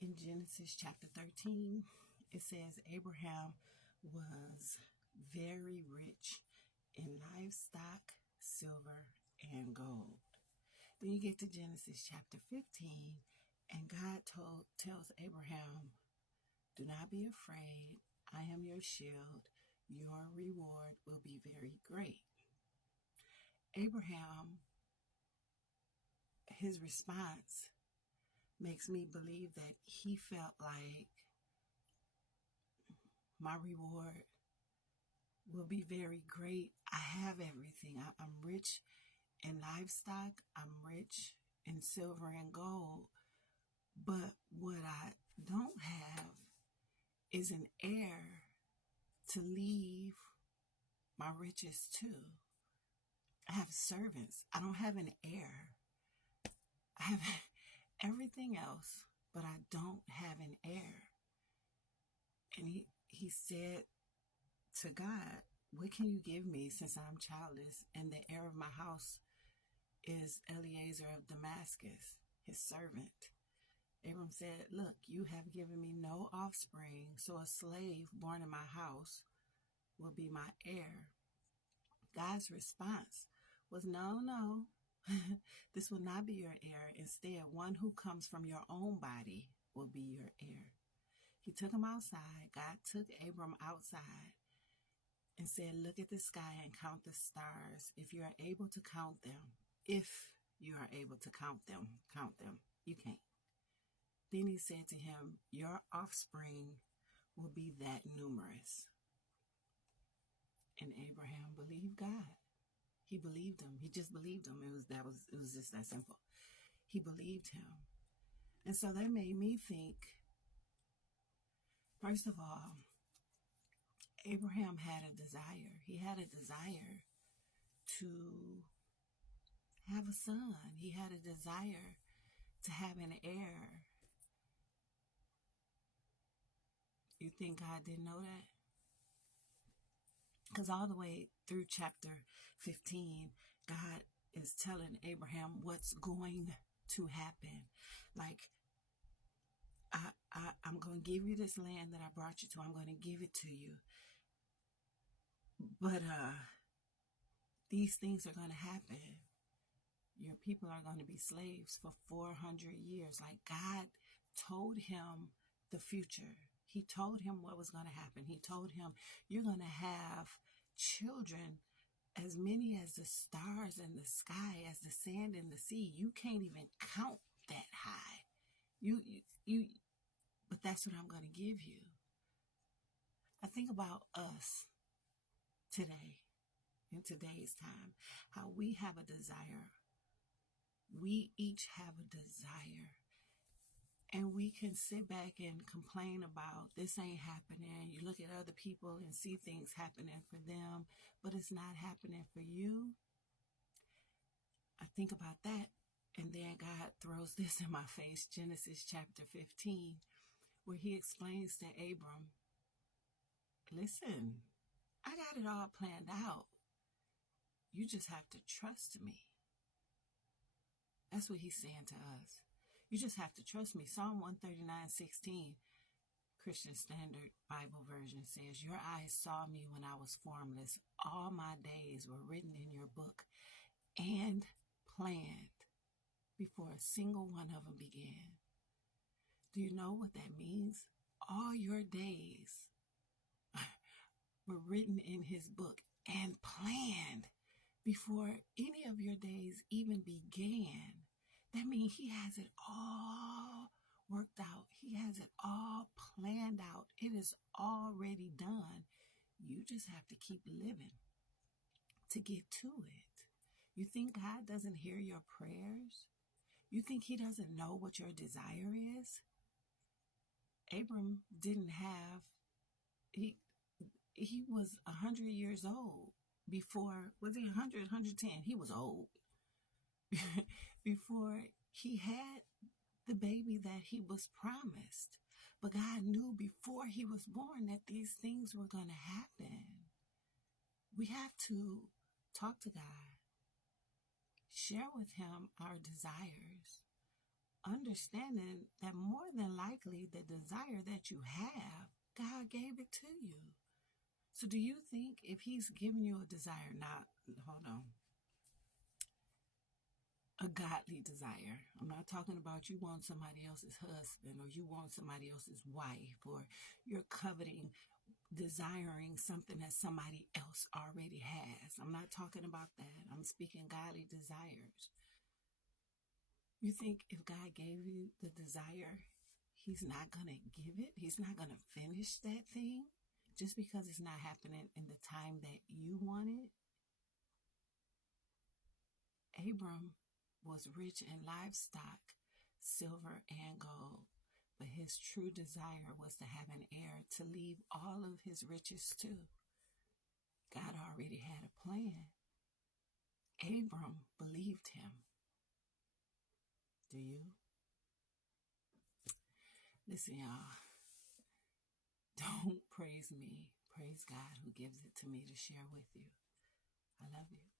In Genesis chapter 13, it says Abraham was very rich in livestock, silver, and gold. Then you get to Genesis chapter 15, and God tells Abraham, "Do not be afraid. I am your shield. Your reward will be very great." Abraham, his response makes me believe that he felt like my reward will be very great. I have everything. I'm rich in livestock. I'm rich in silver and gold. But what I don't have is an heir to leave my riches to. I have servants. I don't have an heir. I have everything else, but I don't have an heir. And he said to God, "What can you give me since I'm childless and the heir of my house is Eliezer of Damascus, his servant?" Abram said, "Look, you have given me no offspring, so a slave born in my house will be my heir." God's response was, "No, this will not be your heir. Instead, one who comes from your own body will be your heir." He took him outside. God took Abram outside and said, "Look at the sky and count the stars. If you are able to count them, if you are able to count them, count them. You can't." Then he said to him, "Your offspring will be that numerous." And Abraham believed God. He believed him. He just believed him. It was just that simple. He believed him. And so that made me think, first of all, Abraham had a desire. He had a desire to have a son. He had a desire to have an heir. You think God didn't know that? Because all the way through chapter 15, God is telling Abraham what's going to happen. Like, I'm going to give you this land that I brought you to. I'm going to give it to you. But these things are going to happen. Your people are going to be slaves for 400 years. Like, God told him the future. He told him what was going to happen. He told him, "You're going to have children as many as the stars in the sky, as the sand in the sea. You can't even count that high. But that's what I'm going to give you." I think about us today, in today's time, how we have a desire. We each have a desire. And we can sit back and complain about this ain't happening. You look at other people and see things happening for them, but it's not happening for you. I think about that, and then God throws this in my face, Genesis chapter 15, where he explains to Abram, "Listen, I got it all planned out. You just have to trust me." That's what he's saying to us. You just have to trust me. Psalm 139:16, Christian Standard Bible Version says, "Your eyes saw me when I was formless. All my days were written in your book and planned before a single one of them began." Do you know what that means? All your days were written in his book and planned before any of your days even began. That means he has it all worked out. He has it all planned out. It is already done. You just have to keep living to get to it. You think God doesn't hear your prayers? You think he doesn't know what your desire is? Abram didn't have, he was 100 years old before, was he 100, 110? He was old. Before he had the baby that he was promised. But God knew before he was born that these things were going to happen. We have to talk to God, share with him our desires, understanding that more than likely the desire that you have, God gave it to you. So do you think if he's given you a desire, not, hold on, a godly desire. I'm not talking about you want somebody else's husband or you want somebody else's wife or you're coveting, desiring something that somebody else already has. I'm not talking about that. I'm speaking godly desires. You think if God gave you the desire, he's not going to give it? He's not going to finish that thing just because it's not happening in the time that you want it? Abram was rich in livestock, silver and gold, but his true desire was to have an heir to leave all of his riches to. God already had a plan. Abram believed him. Do you? Listen, y'all, don't praise me. Praise God who gives it to me to share with you. I love you.